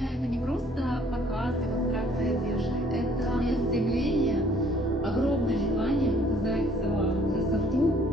это не просто показ и вот тракция одежды, это стремление, огромное желание показать красоту